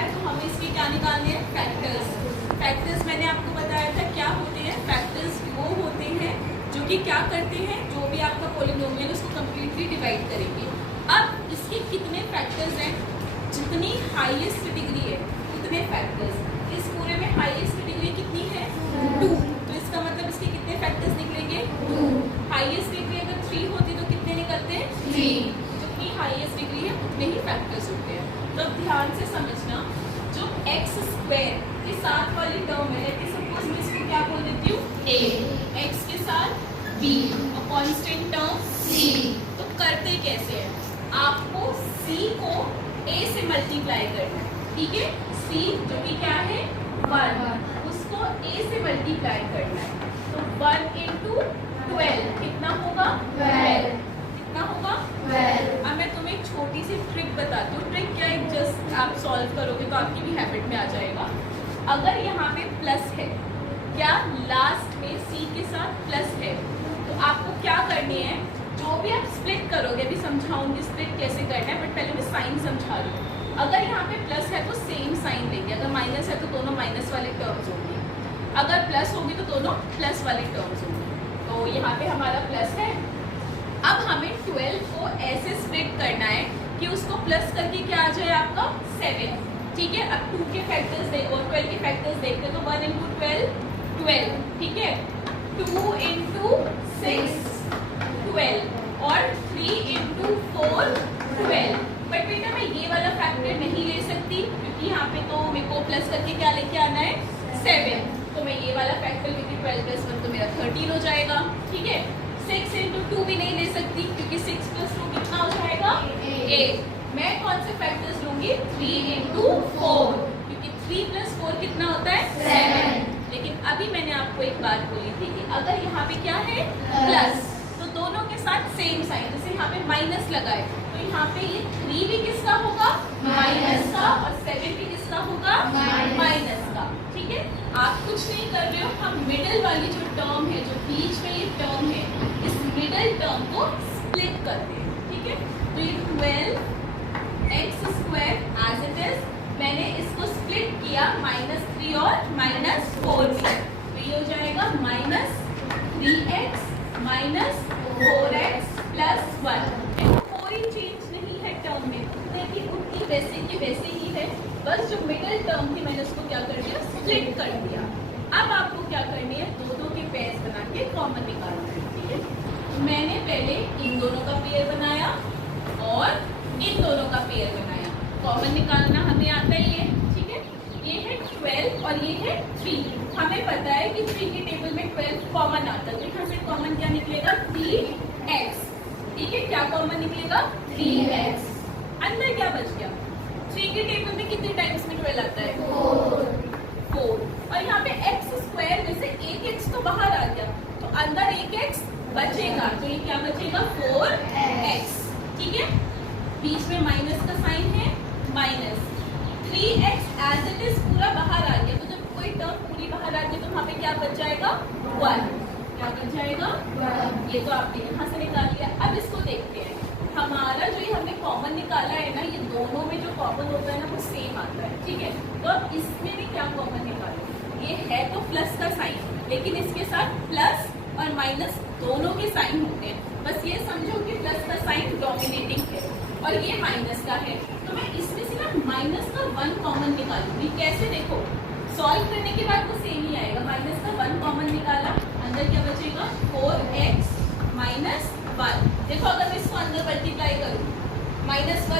है तो हमें इसके क्या निकालने हैं, फैक्टर्स। फैक्टर्स मैंने आपको बताया था क्या होते हैं। फैक्टर्स वो होते हैं जो कि क्या करते हैं, जो भी आपका पॉलिनोमियल उसको कम्प्लीटली डिवाइड करेंगे। अब इसके कितने फैक्टर्स हैं, जितनी हाईएस्ट डिग्री है उतने फैक्टर्स। इस पूरे में हाईएस्ट डिग्री कितनी है, 2, तो इसका मतलब इसके कितने फैक्टर्स निकलेंगे, 2। हाईएस्ट डिग्री अगर 3 होती तो कितने निकलते हैं, 3। जितनी हाईएस्ट डिग्री है उतने ही फैक्टर्स होते हैं। तो अब ध्यान से समझना, जो x² के साथ वाली टर्म है, सपोज मैं इसको क्या बोल देती हूँ, a, x के साथ b और कांस्टेंट टर्म c। तो करते कैसे हैं, आपको c को a से मल्टीप्लाई करना है, ठीक है। c जो कि क्या है 1, उसको a से मल्टीप्लाई करना है। तो 1 × 12 कितना होगा, 12। कितना होगा, 12। अब मैं तुम्हें एक छोटी सी ट्रिक बताती हूँ। ट्रिक क्या है, जस्ट आप सॉल्व करोगे तो आपकी भी हैबिट में आ जाएगा। अगर यहाँ पे प्लस है, क्या लास्ट में c के साथ प्लस है, तो आपको क्या करनी है, जो भी आप स्प्लिट करोगे, अभी समझाऊंगी स्प्लिट कैसे करना है, बट पहले मैं साइन समझा रही हूँ। अगर यहाँ पे प्लस है तो सेम साइन देंगे, अगर माइनस है तो दोनों माइनस वाले टर्म्स होंगे, अगर प्लस होगी तो दोनों प्लस वाले टर्म्स होंगे। तो यहाँ पे हमारा प्लस है। अब हमें 12 को ऐसे स्प्लिट करना है कि उसको प्लस करके क्या आ जाए आपका 7, ठीक है। अब 2 के फैक्टर्स देखो और 12 के फैक्टर्स देखते हैं, तो 1 × 12 12, ठीक है। 2 × 6 12 और 3 × 4 12। बट बेटा मैं ये वाला फैक्टर नहीं ले सकती क्योंकि यहाँ पे तो मेरे को प्लस करके क्या लेके आना है 7, तो मैं ये वाला फैक्टर लेती 12 + 1 तो मेरा 13 हो जाएगा, ठीक है। 6 × 2 भी नहीं ले सकती क्योंकि 6 + 2 कितना हो जाएगा 8। मैं कौन से फैक्टर्स लूंगी, 3 × 4 क्योंकि 3 + 4 कितना होता है 7। लेकिन अभी मैंने आपको एक बात बोली थी कि अगर यहाँ पे क्या है प्लस, तो दोनों के साथ सेम साइन, जैसे यहाँ पे माइनस लगाए तो यहाँ पे ये 3 भी किसका होगा, माइनस का, और 7 भी किसका होगा, माइनस का, ठीक है। आप कुछ नहीं कर रहे हो, हम मिडिल वाली जो टर्म है, जो बीच में ये टर्म है, इस मिडिल टर्म को स्प्लिट करते हैं, ठीक है। तो ये 12x² एज इट इज, मैंने इसको स्प्लिट किया -3 और -4 में, तो ये हो जाएगा -3x -4x + 1। कोई चेंज नहीं है टर्म में, देखिए उतनी वैसे की वैसे ही है, बस जो मिडिल टर्म थी मैंने उसको क्या कर दिया, स्प्लिट कर दिया। अब आपको क्या करनी है, दो के पेयर्स बना के कॉमन निकालना है, ठीक है। मैंने पहले इन दोनों का पेयर बनाया और इन दोनों का पेयर बनाया। कॉमन निकालना हमें आता ही है, ठीक है। ये है 12 और ये है 3। हमें पता है कि 3 के टेबल में 12 कॉमन आता है, तो यहाँ से कॉमन क्या निकलेगा, 3x, ठीक है। क्या कॉमन निकलेगा, 3x। अंदर क्या बच गया, 3 के टेबल में कितने टाइम्स में 12 आता है, 4। और यहाँ पे x² में से एक x तो बाहर आ गया, तो अंदर एक x बचेगा, तो ये क्या बचेगा, 4x, ठीक है। बीच में माइनस का साइन है, minus 3x as it is पूरा बाहर आ गया, तो जब कोई टर्म पूरी बाहर आ गई तो वहाँ पे क्या बच जाएगा, 1। क्या बच जाएगा, 1। ये तो आपने यहाँ से निकाल लिया। अब इसको देखते हैं, हमारा जो ये हमने कॉमन निकाला है ना, ये दोनों में जो कॉमन होता है ना वो सेम आता है, ठीक है। तो अब इसमें भी क्या कॉमन निकालो, ये है तो प्लस का साइन, लेकिन इसके साथ प्लस और माइनस दोनों के साइन होते हैं। बस ये समझो कि प्लस का साइन डोमिनेटिंग है और ये माइनस का है, तो मैं इसमें से ना माइनस का 1 कॉमन निकालूंगी। कैसे, देखो सॉल्व करने के बाद वो सेम ही आएगा। माइनस का 1 कॉमन निकाला, अंदर क्या बचेगा, 4x - 1। देखो अगर मैं इसको अंदर मल्टीप्लाई करूँ, -1 ×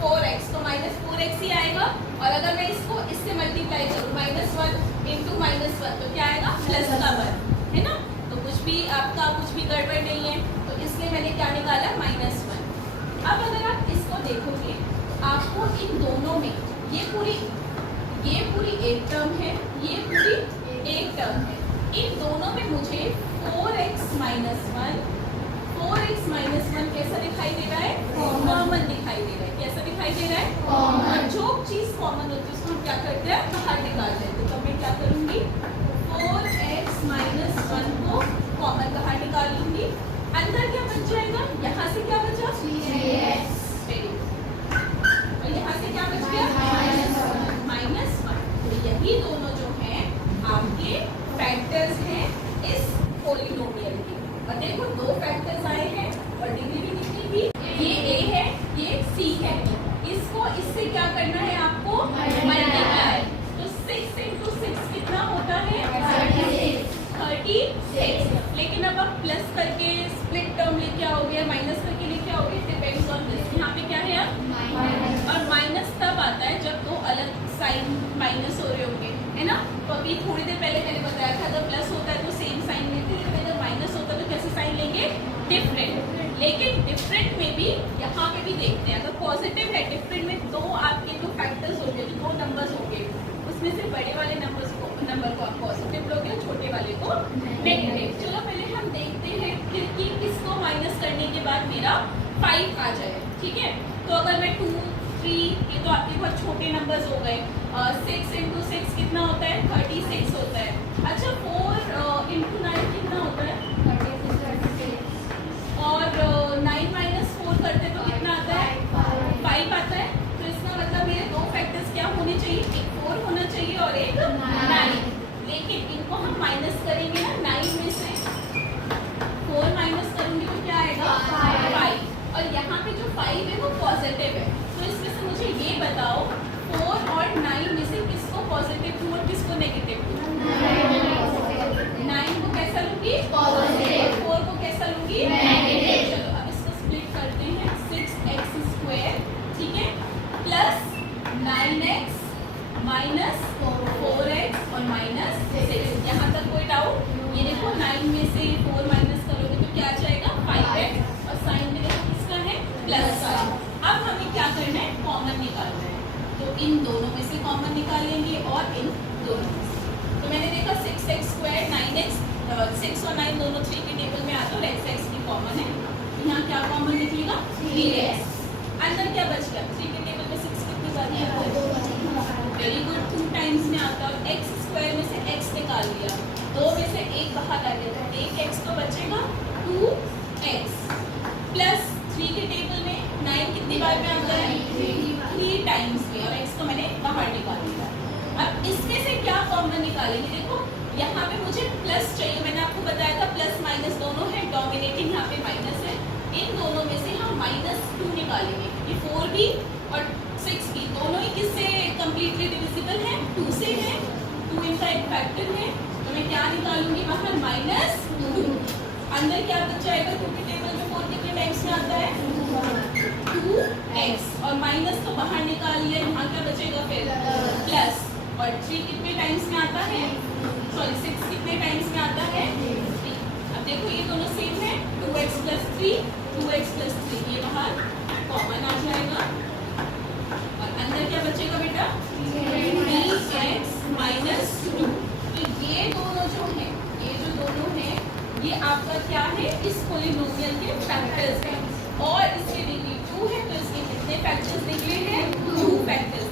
4x तो -4x ही आएगा, और अगर मैं इसको इससे मल्टीप्लाई करूँ -1 × -1 तो क्या आएगा, प्लस का 1, है ना। तो कुछ भी आपका कुछ भी गड़बड़ नहीं है, तो इसलिए मैंने क्या निकाला, -1। अब अगर आप इसको देखोगे, आपको इन दोनों में ये पूरी एक टर्म है, ये पूरी एक टर्म है, इन दोनों में मुझे 4x - 1 कैसा दिखाई दे रहा है, कॉमन दिखाई दे रहा है। कैसा दिखाई दे रहा है, कॉमन। जो चीज कॉमन होती है उसको हम क्या करते हैं, बाहर निकाल देते हैं। तो मैं क्या करूंगी, 4x - 1 को कॉमन बाहर निकाल लूंगी। अंदर क्या बच जाएगा, यहाँ से क्या बचा, 3x, और यहाँ से क्या बच गया, -1। और इससे क्या करना है आपको, मल्टीप्लाई। तो 6 इंटू 6 कितना होता है, 36। लेकिन अब आप प्लस करके स्प्लिट टर्म लेके आओगे, माइनस करके लेके आओगे, डिपेंड्स ऑन दिस। यहाँ पे क्या है अब, और माइनस तब आता है जब दो अलग साइन माइनस हो रहे होंगे, है ना। तो अभी थोड़ी देर पहले मैंने बताया था अगर प्लस होता है तो सेम साइन लेते हैं, लेकिन अगर माइनस होता है तो कैसे साइन लेंगे, डिफरेंट। लेकिन डिफरेंट में भी यहाँ पे भी देखते हैं, अगर पॉजिटिव है डिफरेंट में दो आपके जो फैक्टर्स हो गए, तो दो नंबर्स हो गए, उसमें से बड़े वाले नंबर को आप पॉजिटिव लोगे, छोटे वाले को नेगेटिव। चलो पहले हम देखते हैं कि किसको माइनस करने के बाद मेरा 5 आ जाए, ठीक है। तो अगर मैं 2, 3, ये तो आपके बहुत छोटे नंबर्स हो गए। 6 इंटू 6 कितना होता है, 36 होता है। अच्छा 4 इंटू 9 कितना होता है, 36। और 9 माइनस 4 करते तो कितना आता है, 5 आता है। तो इसका मतलब मेरे दो फैक्टर्स क्या होने चाहिए, एक 4 होना चाहिए और एक 9। लेकिन इनको हम माइनस करेंगे ना, 9 में से 4 माइनस करूंगी तो क्या आएगा, 5। और यहाँ पे जो 5 है वो पॉजिटिव है। तो इसमें से मुझे ये बताओ 4 और 9 में से किसको पॉजिटिव दूं और किसको नेगेटिव दूं। 9 को कैसा लूंगी, पॉजिटिव, 4 को कैसा लूंगी, नेगेटिव। चलो अब इसको स्प्लिट करते हैं, 6x², ठीक है, प्लस 9x माइनस 4x और माइनस 6। यहाँ तक कोई डाउट, ये देखो 9 में से 4 माइनस करोगे तो क्या आ जाएगा, 5x, और साइन में देखो किसका है, प्लस साइन। अब हमें क्या करना है, कॉमन निकालना है। तो इन दोनों में से कॉमन निकालेंगे और इन दोनों में से। तो मैंने देखा 6x², 9x, 6 और 9 दोनों 3 के टेबल में आता है, x की कॉमन है। यहाँ क्या कॉमन निकलेगा, 3x। अंदर क्या बच गया, 3 के टेबल में 6 कितनी बार आता है, वेरी गुड, 2 टाइम्स में आता है। x² में से x निकाल लिया, 2 में से 1 बाहर आ गया, तो 1x तो बचेगा, 2x प्लस 3 के टेबल में 9 कितनी बार में आता है, 3 टाइम्स में, और x को मैंने बाहर निकाल लिया। अब इसमें से क्या कॉमन निकालेंगे, देखो यहाँ पे मुझे प्लस चाहिए, मैंने आपको बताया था प्लस माइनस दोनों है, डोमिनेटिंग यहाँ पे माइनस है। इन दोनों में से हम -2 निकालेंगे, ये 4 भी और 6 भी दोनों ही किससे कंप्लीटली डिविजिबल है, 2 से है। 2 इनका एक फैक्टर है, तो मैं क्या निकालूंगी बाहर, -2। अंदर क्या बच जाएगा, 2 के टेबल में 4 कितने टाइम्स में आता है, 2x, और माइनस तो बाहर निकाल लिया, यहाँ क्या बचेगा फिर, प्लस, और 3 कितने टाइम्स में आता है, सॉरी 6 कितने टाइम्स में आता है, 3। अब देखो ये दोनों सेम है, 2x + 3, 2x + 3, ये बाहर कॉमन आ जाएगा, और अंदर क्या बचेगा बेटा, 3x - 2। तो ये दोनों जो हैं, ये जो दोनों हैं, ये आपका क्या है, इस पॉलिनोमियल के फैक्टर्स हैं, और इसके डिग्री 2 है, तो इसके कितने फैक्टर्स निकले हैं, 2 फैक्टर्स।